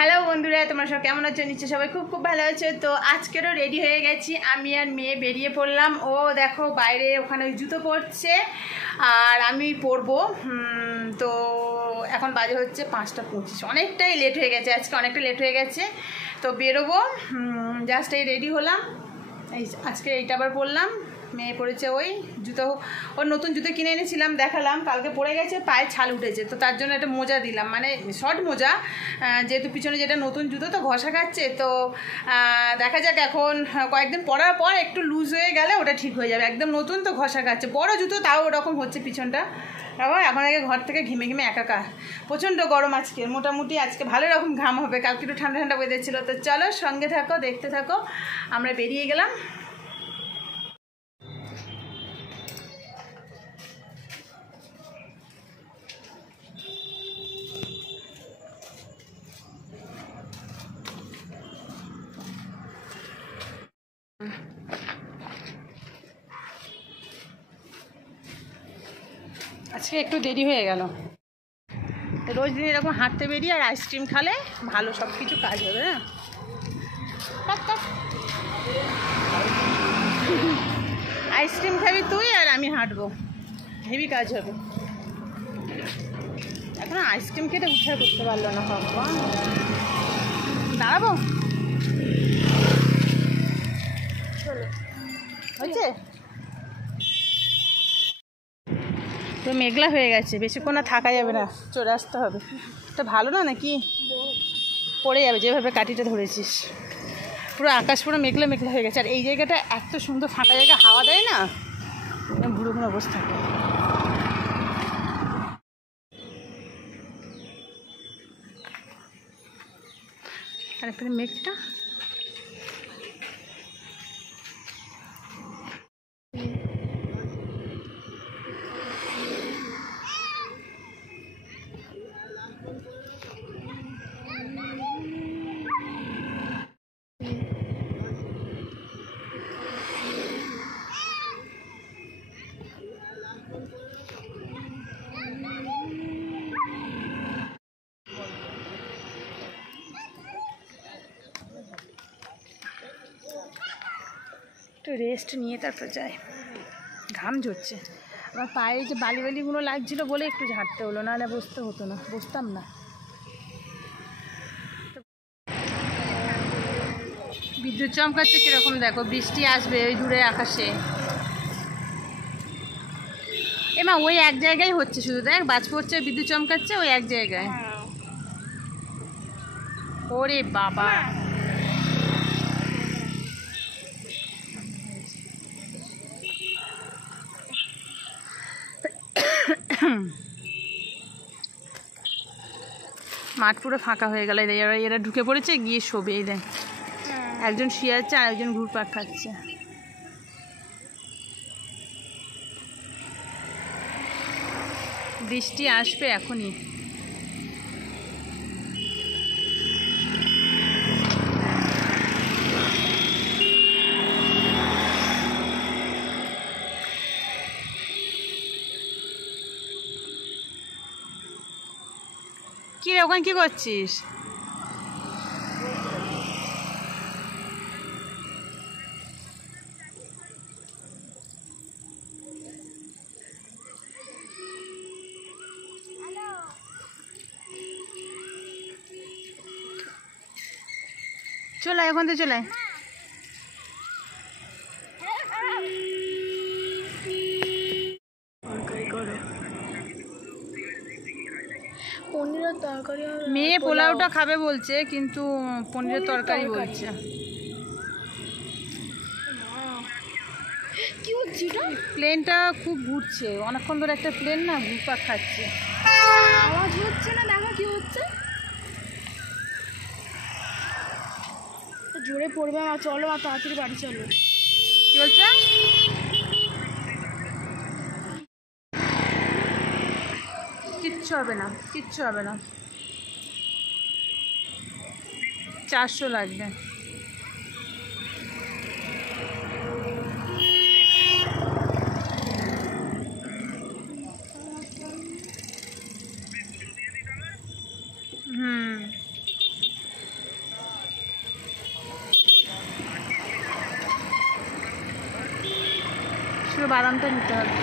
Hello বন্ধুরা, তোমরা সব কেমন আছো? নিশ্চয়ই সবাই খুব খুব ভালো আছো। তো আজকেরও রেডি হয়ে গেছি, আমি আর মেয়ে বেরিয়ে পড়লাম। ও দেখো বাইরে ওখানে জুতো পরছে আর আমি পরবো। তো এখন বাজে হচ্ছে 5:25, অনেকটাই লেট হয়ে গেছে, আজকে অনেকটা লেট হয়ে গেছে। তো বেরোবো, জাস্ট এই রেডি হলাম। এই আজকে এইটা আবার পরলাম, মেয়ে পড়েছে ওই জুতো, ওর নতুন জুতো কিনে এনেছিলাম, দেখালাম, কালকে পরে গেছে, পায়ে ছাল উঠেছে, তো তার জন্য একটা মোজা দিলাম, মানে শর্ট মোজা, যেহেতু পিছনে যেটা নতুন জুতো তো ঘষা খাচ্ছে। তো দেখা যাক, এখন কয়েকদিন পরার পর একটু লুজ হয়ে গেলে ওটা ঠিক হয়ে যাবে। একদম নতুন তো ঘষা খাচ্ছে, বড় জুতো তাও ওরকম হচ্ছে পিছনটা। আবার এখন আগে ঘর থেকে ঘেমে ঘেমে একাকার, প্রচণ্ড গরম আজকে, মোটামুটি আজকে ভালো রকম ঘাম হবে, কালকে একটু ঠান্ডা ঠান্ডা ওয়েদার ছিল। তো চলো সঙ্গে থাকো, দেখতে থাকো, আমরা বেরিয়ে গেলাম। আজকে একটু দেরি হয়ে গেল। রোজ দিন এরকম হাঁটতে বেরিয়ে আর আইসক্রিম খালে ভালো, সব কিছু কাজ হবে। না আইসক্রিম খাবি তুই আর আমি হাঁটবো, হেভি কাজ হবে। এখন আইসক্রিম খেতে উদ্ধার করতে পারলো না, বাবা দাঁড়াবো, হচ্ছে তো মেঘলা হয়ে গেছে, বেশিক্ষণ আর থাকা যাবে না, চলে আসতে হবে। তো ভালো না নাকি, পড়ে যাবে যেভাবে কাটিটা ধরেছিস। পুরো আকাশ পুরো মেঘলা মেঘলা হয়ে গেছে, আর এই জায়গাটা এত সুন্দর ফাঁকা জায়গা, হাওয়া দেয় না, বুড়ো কোনো অবস্থা। আর এখানে মেঘটা একটু রেস্ট নিয়ে তারপর যায়, ঘাম ঝরছে। আমার পায়ে যে বালি বালিগুলো লাগছিল বলে একটু ঝাড়তে হলো, নাহলে বসতে হতো না, বসতাম না। বিদ্যুৎ চমকাচ্ছে কিরকম দেখো, বৃষ্টি আসবে ওই দূরে আকাশে। এমা ওই এক জায়গায় হচ্ছে, শুধু দেখ বাজ পড়ছে, বিদ্যুৎ চমকাচ্ছে ওই এক জায়গায়। ওরে বাবা, মাঠ পুরো ফাঁকা হয়ে গেল। এরা ঢুকে পড়েছে, গিয়ে শোবে। এই দেখ, একজন শুয়ে আছে আর একজন ঘুরপাক খাচ্ছে। বৃষ্টি আসবে এখনই। কি রে, ওখানে কি করছিস? চলে আয়, ওখান থেকে চলে আয়। পনিরের তরকারি, মেয়ে পোলাওটা খাবে বলছে, কিন্তু পনিরের তরকারি বলছে। কি হচ্ছে এটা? প্লেনটা খুব ঘুরছে, অনেকক্ষণ ধরে একটা প্লেন না ঘুরপাক খাচ্ছে। আওয়াজ হচ্ছে না, দেখো কি হচ্ছে, জোরে পড়বে। চলো আর তাড়াতাড়ি বাড়ি চলো। কি বলছে? কিচ্ছু হবে না, কিচ্ছু হবে না, 400 লাগবে। বাদামটা নিতে হবে।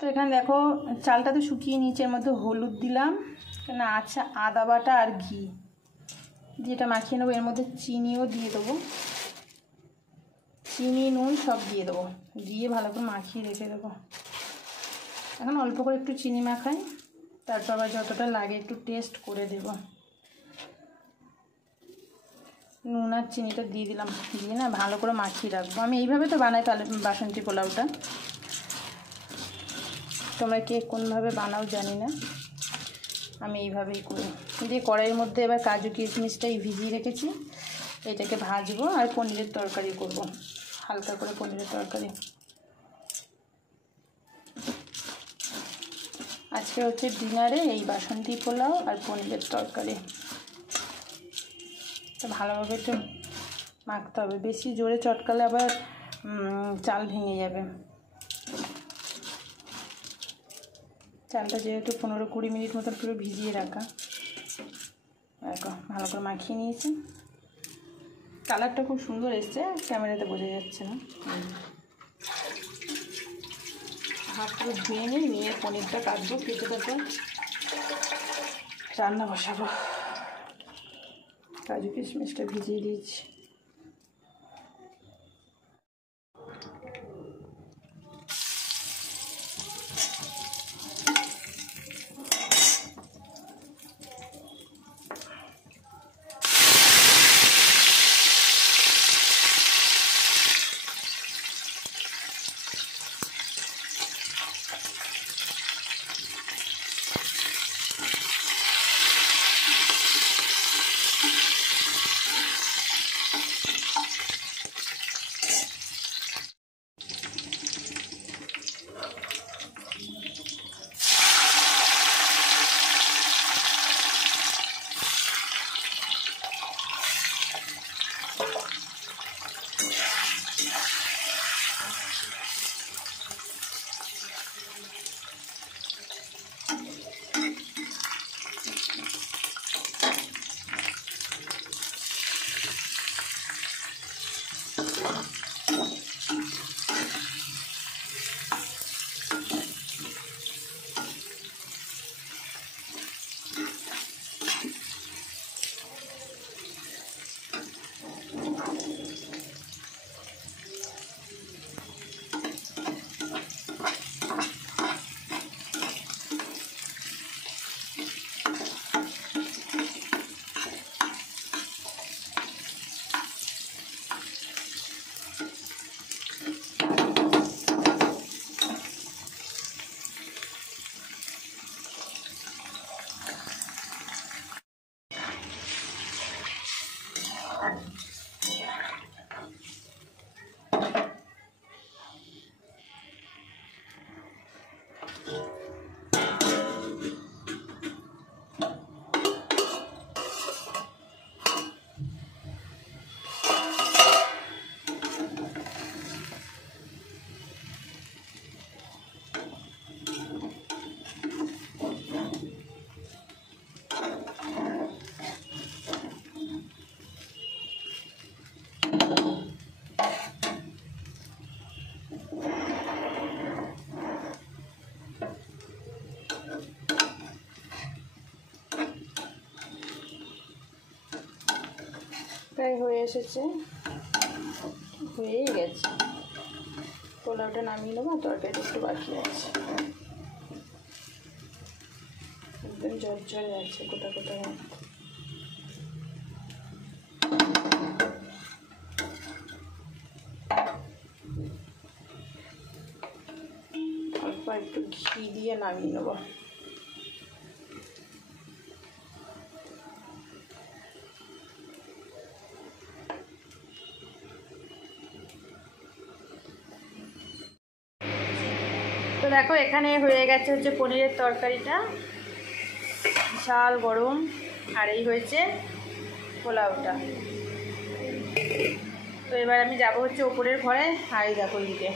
তো এখানে দেখো চালটা তো শুকিয়ে নিয়েছে, এর মধ্যে হলুদ দিলাম, এখানে আচ্ছা আদা বাটা আর ঘি দিয়ে এটা মাখিয়ে নেবো। এর মধ্যে চিনিও দিয়ে দেবো, চিনি নুন সব দিয়ে দেবো, দিয়ে ভালো করে মাখিয়ে রেখে দেবো। এখন অল্প করে একটু চিনি মাখাই, তারপর আবার যতটা লাগে একটু টেস্ট করে দেব। নুন আর চিনিটা দিয়ে দিলাম, দিয়ে না ভালো করে মাখিয়ে রাখবো। আমি এইভাবে তো বানাই বাসন্তী পোলাওটা, তোমরা কে কোনভাবে বানাও জানি না, আমি এইভাবেই করি। দিয়ে কড়াইয়ের মধ্যে এবার কাজু কিশমিশটাই ভিজিয়ে রেখেছি, এটাকে ভাজবো আর পনিরের তরকারি করব, হালকা করে পনিরের তরকারি। আজকে হচ্ছে ডিনারে এই বাসন্তী পোলাও আর পনিরের তরকারি। তো ভালোভাবে একটু মাখতে হবে, বেশি জোরে চটকালে আবার চাল ভেঙে যাবে। চালটা যেহেতু 15-20 মিনিট মতন পুরো ভিজিয়ে রাখা, দেখো ভালো করে মাখিয়ে নিয়েছি। কালারটা খুব সুন্দর এসছে, ক্যামেরাতে বোঝা যাচ্ছে না। হাত পুরো ধুয়ে নিয়ে পনিরটা কাটবো, কেটে তারপর রান্না বসাবো। কাজু কিশমিশটা ভিজিয়ে দিয়েছি। প্রায় হয়ে এসেছে, হয়েই গেছে। পোলাওটা নামিয়ে নেবো, তরকারিটা একটু বাকি আছে। একদম ঝরঝরে আছে, কোটা কোটা। অল্প একটু ঘি দিয়ে নামিয়ে নেবো। তো দেখো এখানে হয়ে গেছে হচ্ছে পনিরের তরকারিটা, বিশাল গরম। আর এই হয়েছে পোলাওটা। তো এবার আমি যাব হচ্ছে ওপরের ঘরে। আর এই দেখো এইদিকে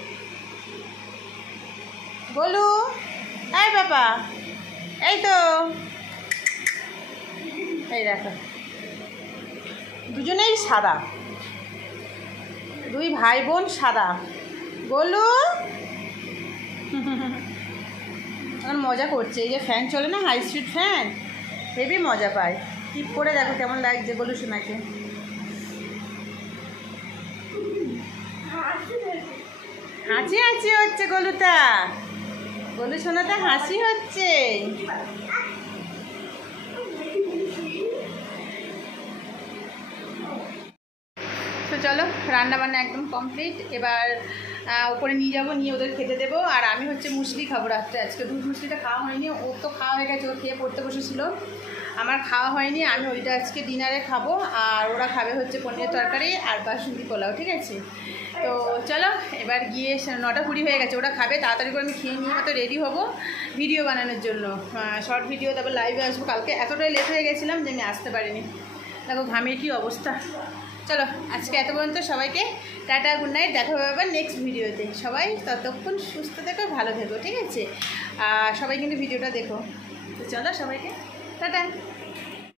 গোলু, এই বাবা, এই তো, এই দেখো দুজনেই সাদা, দুই ভাই বোন সাদা। গোলু এখন মজা করছে, এই যে ফ্যান চলে না, হাই স্পিড ফ্যান, হেভি মজা পায়। টিপ করে দেখো কেমন লাগছে গোলু সোনাকে। হাসি হাসি হচ্ছে গোলুটা, গোলু সোনাটা হাসি হচ্ছে। তো চলো রান্না বান্না একদম কমপ্লিট। এবার উপরে নিয়ে যাবো, নিয়ে ওদের খেতে দেবো। আর আমি হচ্ছে মুসলি খাবো রাত্রে। আজকে দুধ মুসলিটা খাওয়া হয়নি, ওর তো খাওয়া হয়ে গেছে, ও খেয়ে পড়তে বসেছিল, আমার খাওয়া হয়নি। আমি ওইটা আজকে ডিনারে খাবো। আর ওরা খাবে হচ্ছে পনিরের তরকারি আর বাসন্তী পোলাও, ঠিক আছে? তো চলো এবার গিয়ে 9:20 হয়ে গেছে, ওরা খাবে, তাড়াতাড়ি করে আমি খেয়ে নিয়ে তো রেডি হবো ভিডিও বানানোর জন্য, শর্ট ভিডিও, তারপর লাইভে আসবো। কালকে এতটাই লেট হয়ে গেছিলাম যে আমি আসতে পারিনি। দেখো ঘামের কী অবস্থা। চলো আজকে এত পর্যন্ত, সবাইকে টাটা, গুড নাইট। দেখা হবে আবার নেক্সট ভিডিওতে। সবাই ততক্ষণ সুস্থ থেকো, ভালো থেকো, ঠিক আছে? আর সবাই কিন্তু ভিডিওটা দেখো। তো চলো সবাইকে টাটা।